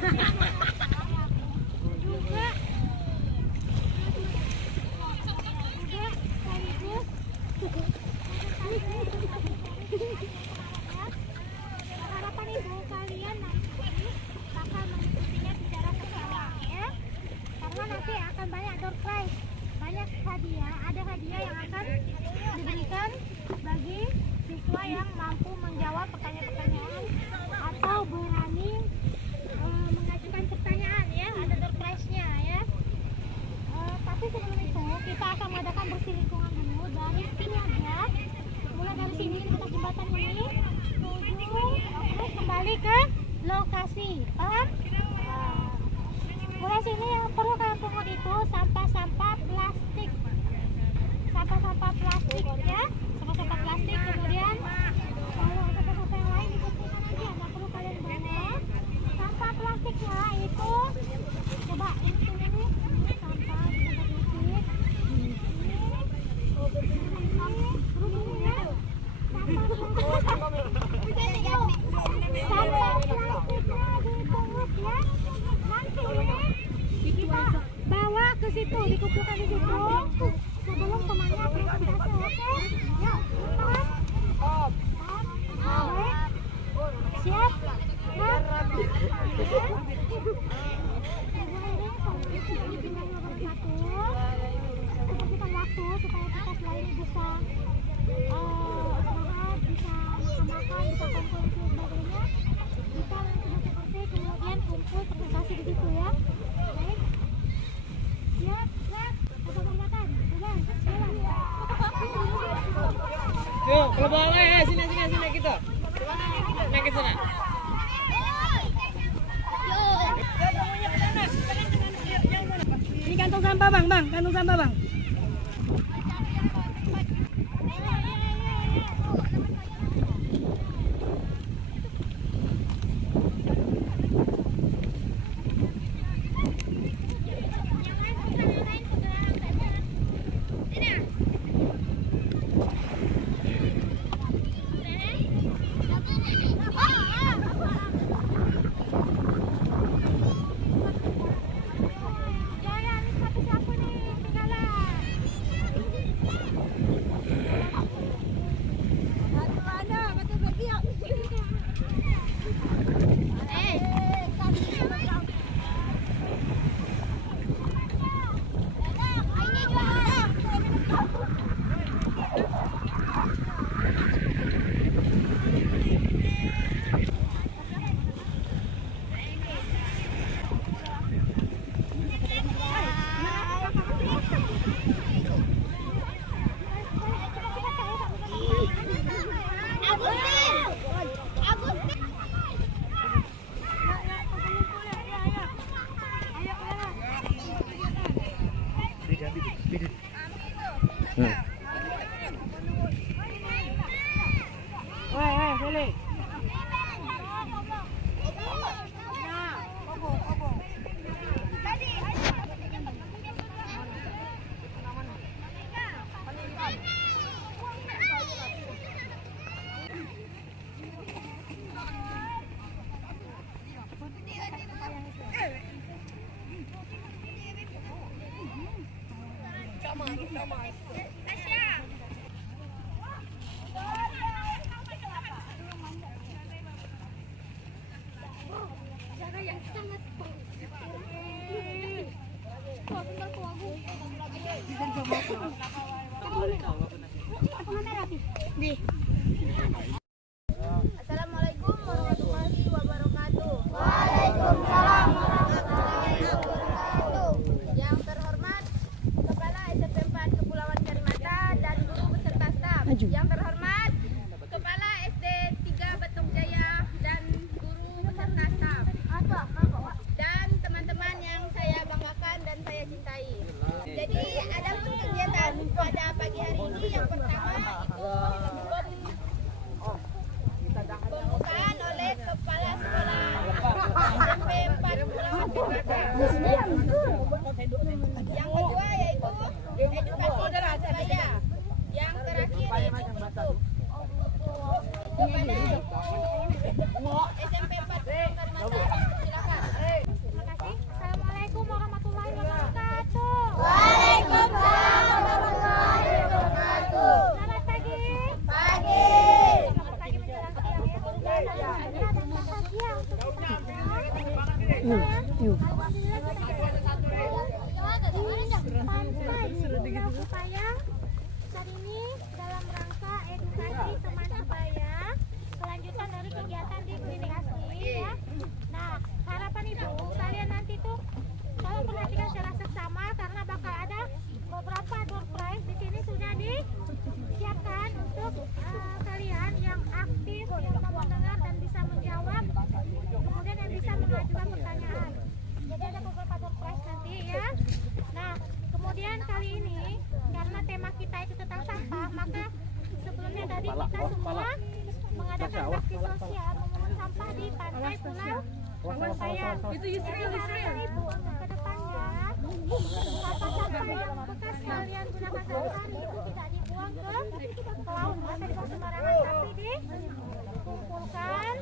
Harapan ibu kalian nanti bakal mengikutinya secara bersama ya, karena nanti akan banyak door prize, banyak hadiah, ada hadiah yang akan diberikan bagi siswa yang mampu menjawab pertanyaan-pertanyaan atau berani mengajukan pertanyaan ya, ada door prize-nya ya. Tapi sebelum itu kita akan mengadakan bersih lingkungan dulu dari sini aja, mulai dari sini dekat jembatan ini terus kembali ke lokasi, paham? Mulai sini yang perlu kalian pungut itu sampah-sampah plastik, sampah-sampah plastik ya, sampah-sampah plastik. Kemudian kalau sampah-sampah yang lain dikumpulkan aja, nggak perlu kalian bawa. Sampah plastiknya itu coba ini sampah plastik bawa ke situ, dikumpulkan di situ sebelum temannya presentasi. Oke? Ya, siap? Waktu supaya kita selain bisa istirahat, bisa makan, bisa kumpul dan sebagainya, kita sudah seperti kemudian kumpul presentasi di situ ya. Baik, siap, apa makan? Sudah, jalan. Yuk, kalau boleh, sini kita. Naik ke sana. Ini kantong sampah bang, kantong sampah bang. Assalamualaikum warahmatullahi wabarakatuh. Waalaikumsalam warahmatullahi wabarakatuh. Yang terhormat Kepala SMP 4 Kepulauan Karimata dan guru beserta staf. Yang terhormat Kepala SD 3 Batok Jaya dan guru beserta staf. Dan teman-teman yang saya banggakan dan saya cintai. Jadi ada kegiatan pada pagi hari ini. Yang pertama itu pembukaan oleh Kepala Sekolah SMP 4 Kepulauan Karimata. Yang kedua yaitu edukasi budaya. Yang terakhir itu tutup. Kepada SMP 4 Kepulauan Karimata, silakan. Alhamdulillah kita pantai Pulau Kupayang saat ini dalam rangka edukasi teman sebaya, kelanjutan dari kegiatan di klinik asli ya. Nah, harapan ibu kalian nanti tuh tolong perhatikan secara seksama karena bakal ada beberapa door prize di sini sudah disiapkan untuk kalian yang aktif, yang mau mendengar dan bisa menjawab, kemudian yang bisa mengajukan pertanyaan. Jadi ada beberapa door prize nanti ya. Nah, kemudian kali ini karena tema kita itu tentang sampah, maka sebelumnya tadi kita semua mengadakan bakti sosial memungut sampah di pantai Pulau Kupayang. Itu Yusril. Ibu untuk ke depannya sampah-sampah yang bekas kalian gunakan sehari-hari itu tidak dibuang ke laut atau dibuang sembarangan, tapi dikumpulkan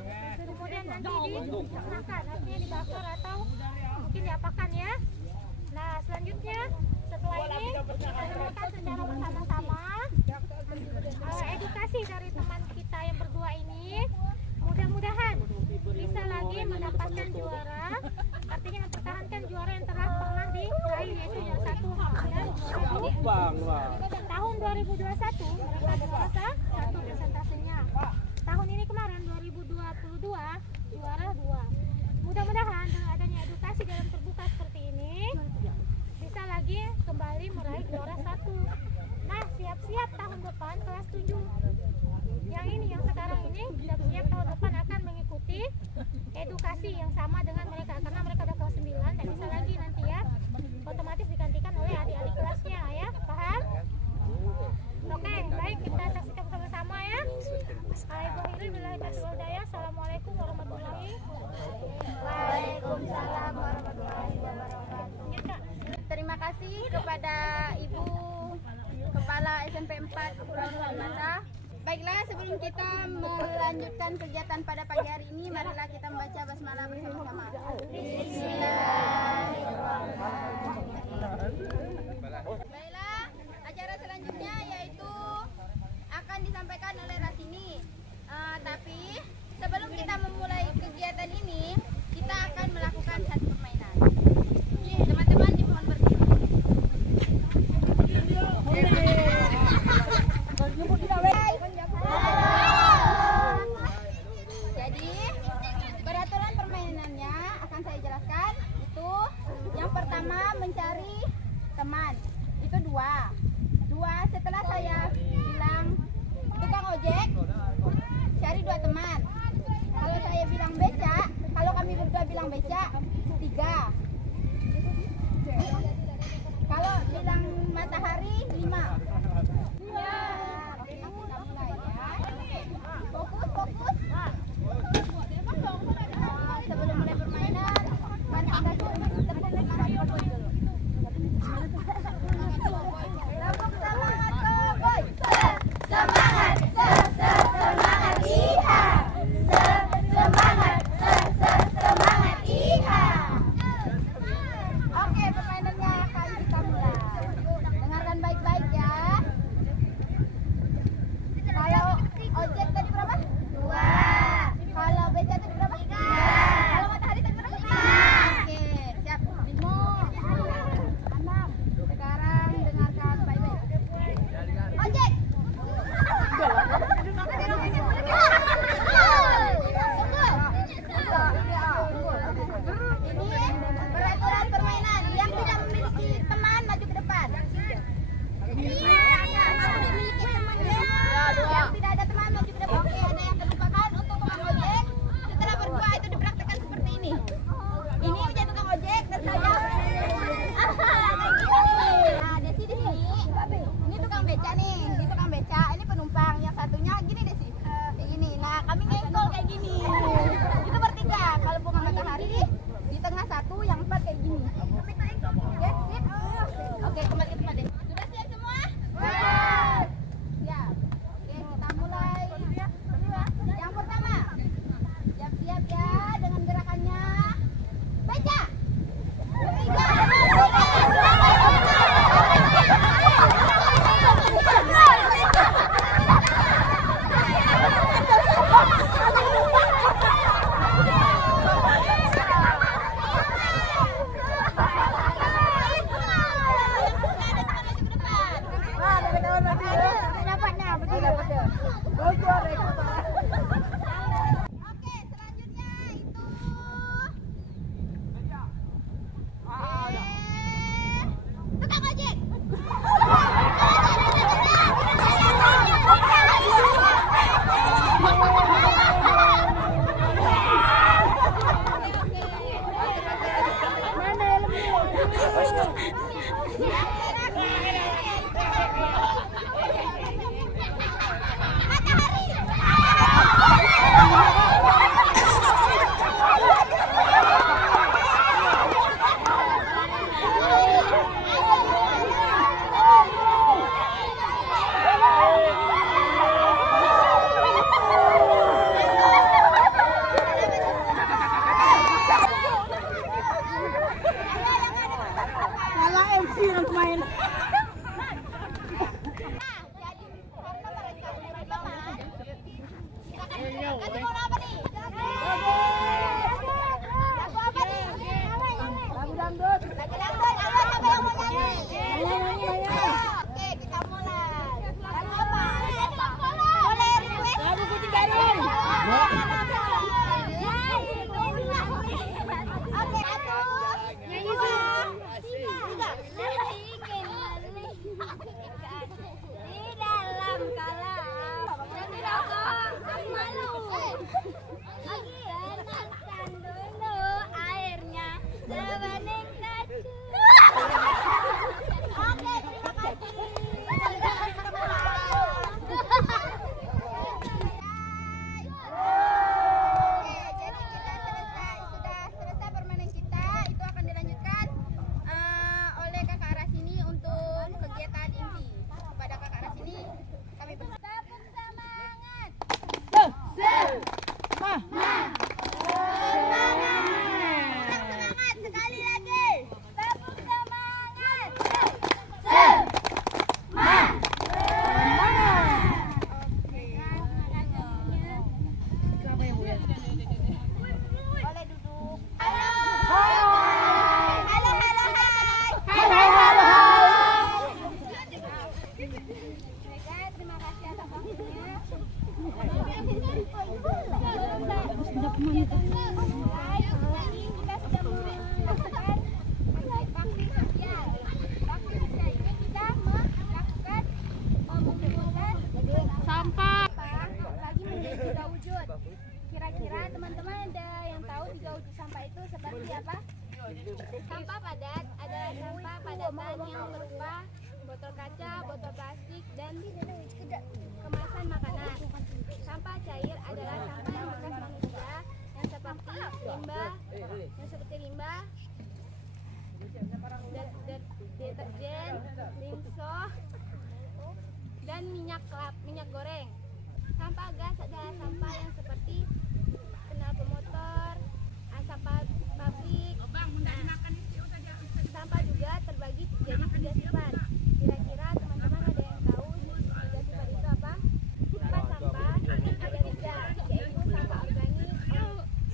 kemudian nanti dimusnahkan, artinya dibakar atau mungkin diapakan ya. Nah, selanjutnya setelah ini kita dengarkan secara bersama-sama edukasi dari teman kita yang berdua ini. Mudah-mudahan bisa lagi mendapatkan juara, artinya mempertahankan juara yang telah pernah diraih, yaitu yang satu dan tahun 2021 mereka juara satu presentasenya. Tahun ini kemarin 2022 juara 2. Mudah-mudahan dengan adanya edukasi dalam terbuka seperti ini bisa lagi kembali meraih juara 1. Nah, siap-siap tahun depan kelas 7. Yang ini, yang sekarang ini siap-siap tahun depan akan mengikuti edukasi yang sama dengan mereka, karena mereka udah kelas 9 dan bisa lagi nanti ya otomatis digantikan oleh adik-adik kelasnya ya. Paham? Oke, baik, kita saksikan bersama-sama ya. Assalamualaikum warahmatullahi wabarakatuh. Waalaikumsalam warahmatullahi wabarakatuh. Terima kasih kepada Ibu Kepala SMP 4 Pulau Kalimata. Baiklah, sebelum kita melanjutkan kegiatan pada pagi hari ini, marilah kita membaca basmalah bersama-sama. Bismillahirrahmanirrahim. Baiklah, acara selanjutnya yaitu akan disampaikan oleh Rasini. Tapi sebelum kita memulai kegiatan ini, kita akan melakukan satu permainan. Teman-teman dimohon berdiri. Jadi peraturan permainannya akan saya jelaskan. Itu yang pertama mencari teman. Itu dua. Setelah saya bilang tukang ojek, cari 2 teman. Kalau saya bilang beca, kalau kami berdua bilang beca, 3. Kalau bilang matahari, 5. Ya, kita mulai ya. Fokus. Sebelum mulai permainan, mari kita tepuk tangan dulu. Mulai tadi kita sudah melakukan bakti sosial. Bakti sosial ini kita melakukan mengumpulkan Sampah. lagi menjadi 3 wujud. Kira-kira teman-teman ada yang tahu 3 wujud sampah itu seperti apa? Sampah padat adalah sampah padatan yang berupa botol kaca, botol plastik, dan kemasan makanan. Sampah cair adalah sampah yang bekas manusia yang seperti limbah, deterjen, rinso, dan minyak goreng. Sampah gas adalah sampah yang seperti knalpot motor, asap pabrik. Sampah juga terbagi jadi 3 sifat. Kira-kira teman-teman ada yang tahu 3 sifat itu apa? Sifat sampah ada 3, yaitu sampah organik,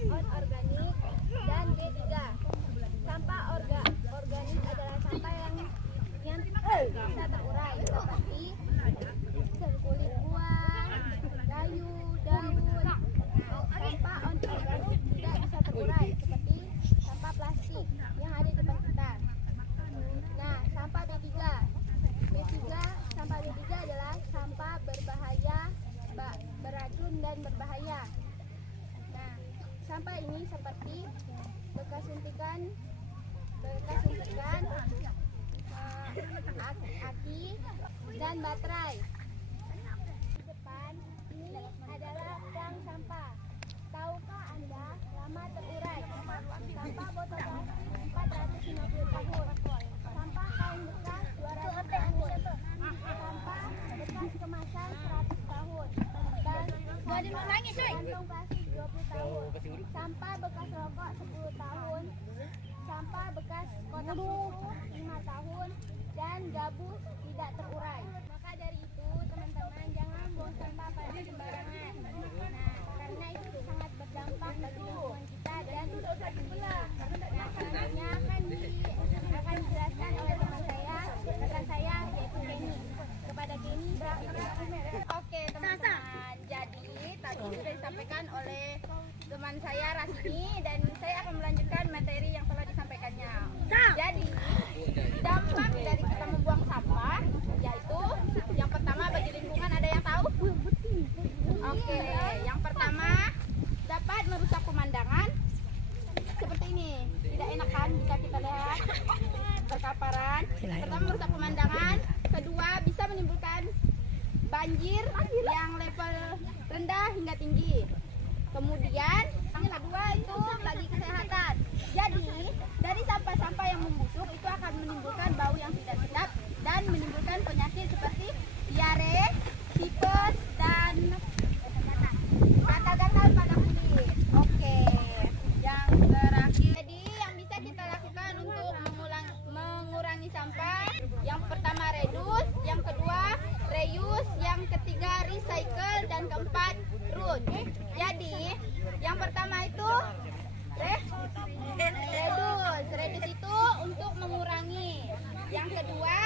non-organik, dan D3. Sampah organik adalah sampah yang bisa terurai seperti kulit buah, kayu, daun. Sampah non-organik tidak bisa terurai seperti sampah plastik yang ada di depan kita. Nah, sampah B3 adalah sampah berbahaya, beracun, dan berbahaya. Nah, sampah ini seperti bekas suntikan, aki, dan baterai. Di depan ini adalah bank sampah. Tahukah Anda lama terurai? Sampah botol plastik 450 tahun. Sampah kain bekas 200 tahun. Sampah bekas kemasan 100 tahun. Kantong plastik 20 tahun. Sampah bekas rokok 10 tahun. Sampah bekas kotak susu 5 tahun. Dan gabus tidak terurai. Maka dari itu teman-teman jangan buang sampah pada sembarangan. Nah, karena itu sangat berdampak bagi lingkungan kita dan nah, selanjutnya akan dijelaskan oleh rekan saya yaitu Kenny. Kepada Kenny Oke teman-teman, jadi tadi sudah disampaikan oleh teman saya Rasmi dan saya akan melanjutkan materi yang telah disampaikannya. Jadi dampak dari kita membuang sampah yaitu yang pertama bagi lingkungan, ada yang tahu? Oke, yang pertama dapat merusak pemandangan seperti ini. Tidak enak kan jika kita lihat berkaparan. Pertama merusak pemandangan, kedua bisa menimbulkan banjir yang level rendah hingga tinggi. Kemudian yang kedua itu bagi kesehatan. Jadi dari sampah-sampah yang membusuk itu akan menimbulkan bau yang tidak sedap dan menimbulkan penyakit seperti diare, tipes, dan gatal-gatal pada kulit. Oke, yang terakhir. Jadi yang bisa kita lakukan untuk mengurangi sampah, yang pertama reduce, yang kedua reuse, yang ketiga recycle, dan keempat root. Jadi yang pertama itu reduce itu untuk mengurangi. Yang kedua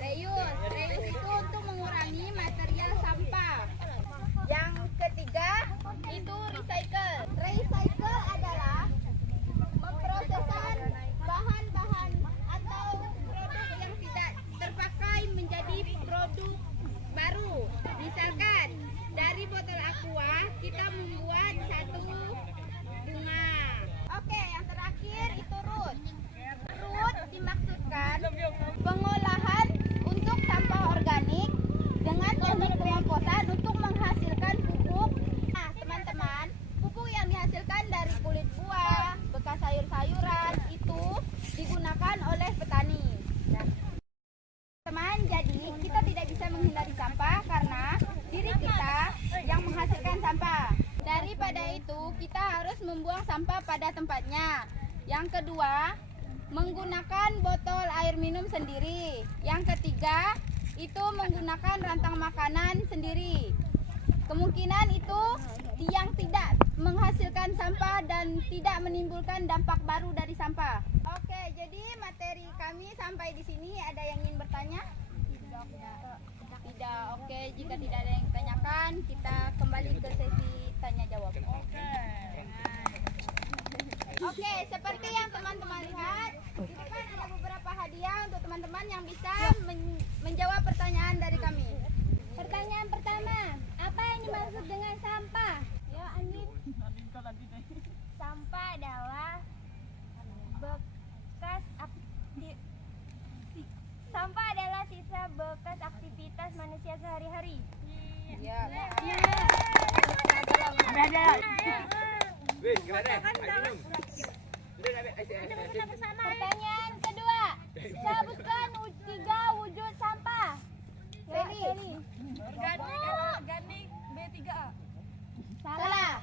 reuse itu untuk mengurangi material sampah. Yang ketiga itu recycle adalah memproseskan bahan-bahan atau produk yang tidak terpakai menjadi produk baru. Misalkan dari botol aqua kita membuat satu bunga. Oke, yang terakhir itu root dimaksudkan pengolahan untuk sampah organik dengan teknik pengomposan untuk menghasilkan pupuk. Nah teman-teman, pupuk yang dihasilkan dari kulit buah, bekas sayur-sayuran itu digunakan oleh petani. Nah, teman, jadi kita tidak bisa menghindari sampah karena diri kita yang menghasilkan sampah. Daripada itu kita harus membuang sampah pada tempatnya. Yang kedua, menggunakan botol air minum sendiri. Yang ketiga, itu menggunakan rantang makanan sendiri. Kemungkinan itu yang tidak menghasilkan sampah dan tidak menimbulkan dampak baru dari sampah. Oke, jadi materi kami sampai di sini. Ada yang ingin bertanya? Tidak. Oke, jika tidak ada yang ditanyakan, kita kembali ke sesi tanya jawab. Oke, seperti yang teman-teman lihat, di depan ada beberapa hadiah untuk teman-teman yang bisa menjawab pertanyaan dari kami. Pertanyaan pertama, apa yang dimaksud dengan sampah? Ya, Andin. Sampah adalah sampah adalah sisa bekas aktivitas manusia sehari-hari. Ya. Pertanyaan kedua, sebutkan 3 wujud sampah. Seli. Organik B3A. Salah.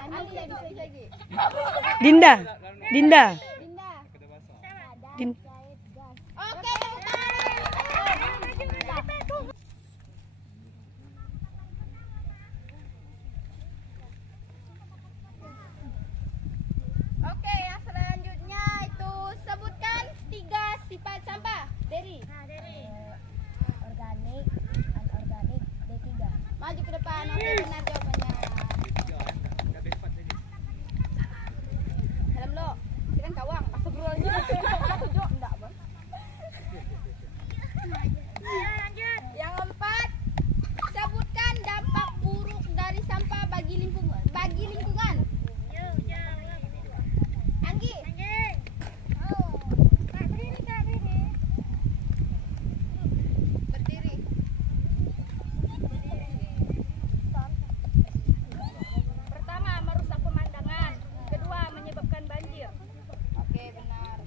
Ali lagi. Dinda. Dinda. Din- Oke, tepuk tangan. Oke, yang selanjutnya itu sebutkan 3 sifat sampah. Deri. Organik, anorganik, B3. Maju ke depan. Oke, benar jawabannya. Dalam lo. Kirain kawang. Astagfirullahaladzim. Aku jawab enggak, Bang. Yang keempat, sebutkan dampak buruk dari sampah bagi lingkungan. Anggi. Berdiri. Pertama, merusak pemandangan. Kedua, menyebabkan banjir. Oke, benar.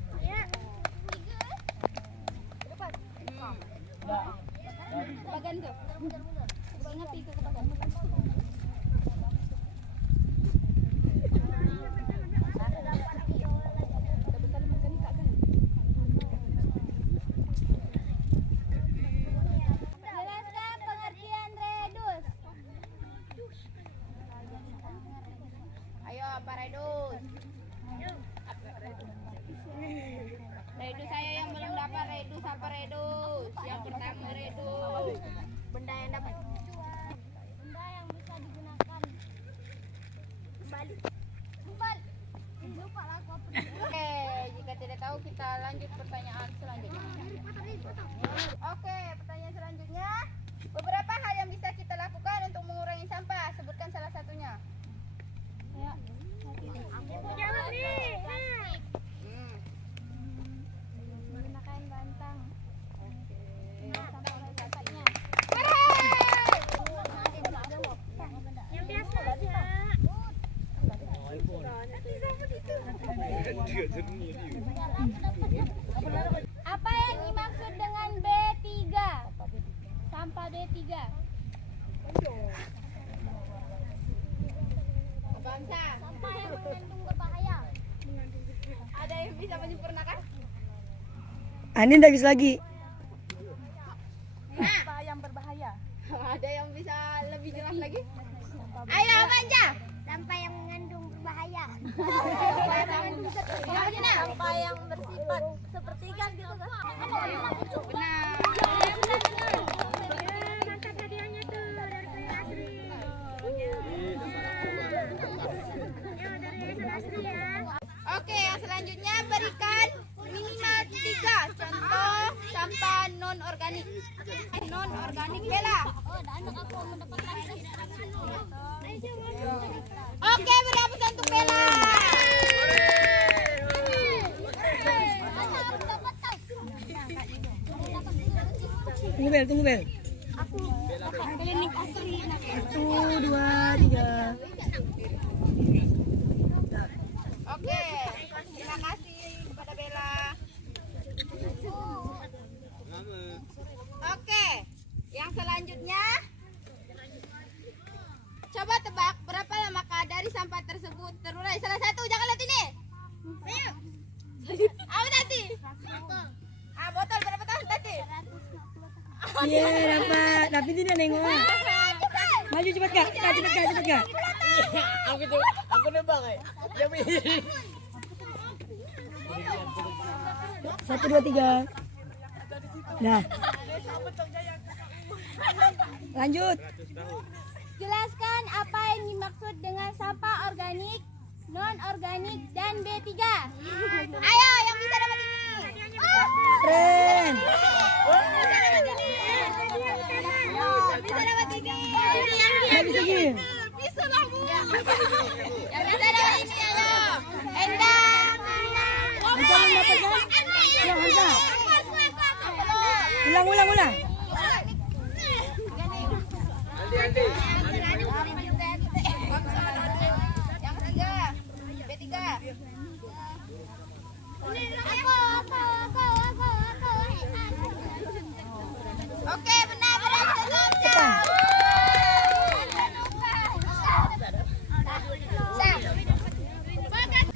Bagan tuh. Ingat itu ke bagan. Jelaskan pengertian redus. Ayo, Pak Redus. Redus saya yang belum dapat redus apa redus? Yang pertama redus. Benda yang dapat. Benda yang bisa digunakan kembali. Lupa lah aku apa. Oke, jika tidak tahu kita lanjut pertanyaan selanjutnya. Oke, pertanyaan selanjutnya. Beberapa hal yang bisa kita lakukan untuk mengurangi sampah. Sebutkan salah satunya. Aku jawab nih. Hmm. Menggunakan bantang. Sampah-sampahnya. Yang biasa aja. Apa yang dimaksud dengan B3? Sampah B3. Bangsa. Sampah yang mengandung berbahaya. Ada yang bisa menyempurnakan? Ani nggak bisa lagi. Nah, yang berbahaya. ada yang bisa lebih jelas lagi? Ayo, Manja. Sampah yang mengandung berbahaya. Sampah yang bersifat sepertiga gitu kan? Benar. Mantap hadiahnya tuh dari Kaya Asri. Dari Asri ya. Oke, yang selanjutnya berikan minimal 3 contoh sampah non organik. Non organik Bella. Oke, beri aplaus untuk Bella. Tunggu Bel, tunggu Bel. Klinik Asri. 1, 2, 3. Oke, terima kasih kepada Bella. Oke, yang selanjutnya coba tebak berapa lamakah dari sampah tersebut terurai. Salah satu, jangan lihat ini. Ayo. Apa tadi? Botol berapa tahun tadi? Iya, dapat. Tapi tidak nengok. Maju cepat Kak. Cepat Kak. Aku nebak ya. 1, 2, 3. Nah. Lanjut. Jelaskan apa yang dimaksud dengan sampah organik, non-organik, dan B3. Ayo, yang bisa dapat ini. Keren. Bisa dapat ini. Bisa dapat ini. Nggak bisa gini. Bisa lah, Bu. Yang bisa dapat ini, ayo. Endang. Bisa mendapatkan? Ya, bisa. Ulang. Yang ketiga, B3. Oke, benar berhasil.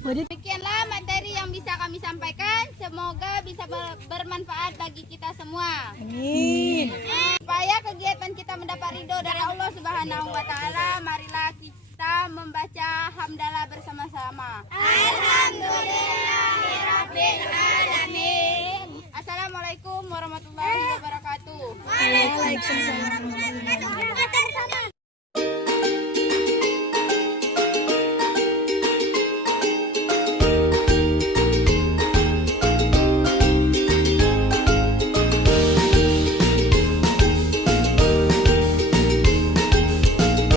Demikianlah materi yang bisa kami sampaikan. Semoga bisa bermanfaat bagi kita semua. Amin. Supaya kegiatan kita mendapat ridho dari Allah Subhanahu wa taala, marilah kita membaca hamdalah bersama-sama. Alhamdulillahirabbil alamin. Assalamualaikum warahmatullahi wabarakatuh. Waalaikumsalam.